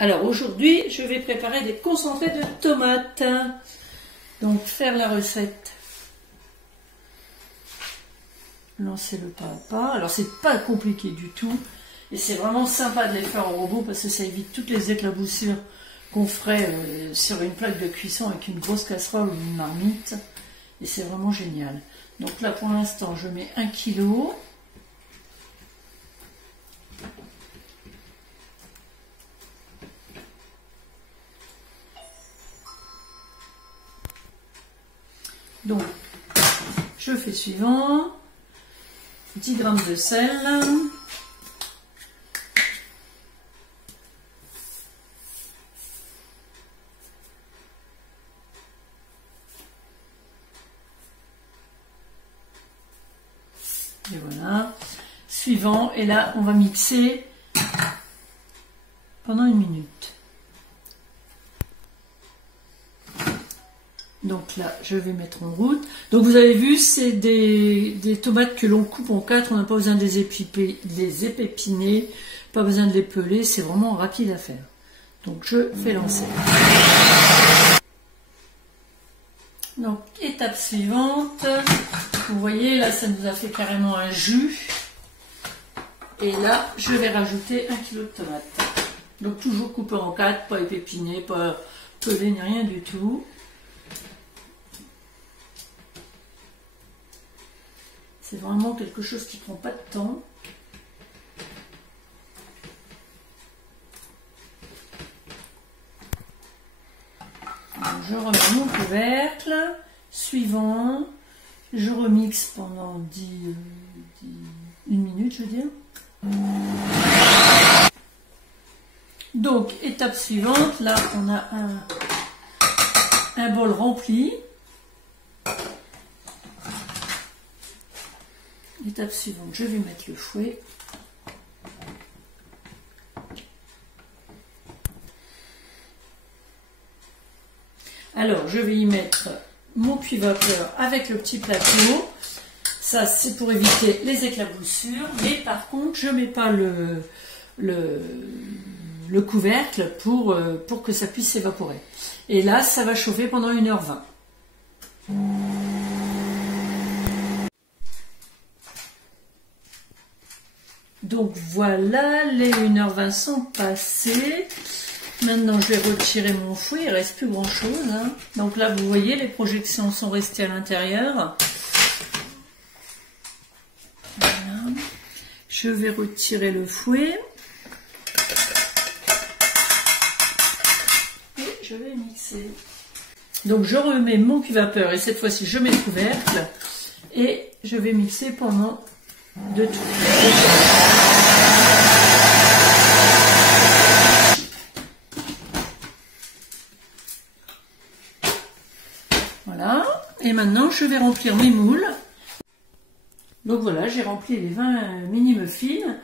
Alors aujourd'hui, je vais préparer des concentrés de tomates. Donc faire la recette. Lancer le pas à pas. Alors c'est pas compliqué du tout. Et c'est vraiment sympa de les faire au robot parce que ça évite toutes les éclaboussures qu'on ferait sur une plaque de cuisson avec une grosse casserole ou une marmite. Et c'est vraiment génial. Donc là pour l'instant je mets 1 kg. Donc, je fais suivant, 10 g de sel, et voilà, suivant, et là on va mixer pendant 1 minute. Donc là, je vais mettre en route. Donc vous avez vu, c'est des tomates que l'on coupe en 4. On n'a pas besoin de les épépiner, pas besoin de les peler. C'est vraiment rapide à faire. Donc je fais lancer. Donc étape suivante. Vous voyez, là, ça nous a fait carrément un jus. Et là, je vais rajouter 1 kg de tomates. Donc toujours coupé en 4, pas épépiné, pas pelé, ni rien du tout. C'est vraiment quelque chose qui ne prend pas de temps. Donc je remets mon couvercle. Suivant, je remixe pendant 1 minute, je veux dire. Donc, étape suivante, là on a un bol rempli. Étape suivante, je vais mettre le fouet. Alors, je vais y mettre mon puits vapeur avec le petit plateau. Ça, c'est pour éviter les éclaboussures. Mais par contre, je ne mets pas le couvercle pour que ça puisse s'évaporer. Et là, ça va chauffer pendant 1h20. Donc voilà, les 1h20 sont passées. Maintenant, je vais retirer mon fouet. Il ne reste plus grand chose. Hein. Donc là, vous voyez, les projections sont restées à l'intérieur. Voilà. Je vais retirer le fouet. Et je vais mixer. Donc je remets mon puits vapeur et cette fois-ci, je mets le couvercle. Et je vais mixer pendant 2 tours. Voilà, et maintenant je vais remplir mes moules. Donc voilà, j'ai rempli les 20 mini muffins.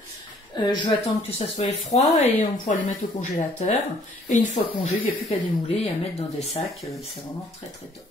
Je vais attendre que ça soit froid et on pourra les mettre au congélateur. Et une fois congé, il n'y a plus qu'à démouler et à mettre dans des sacs. C'est vraiment très très top.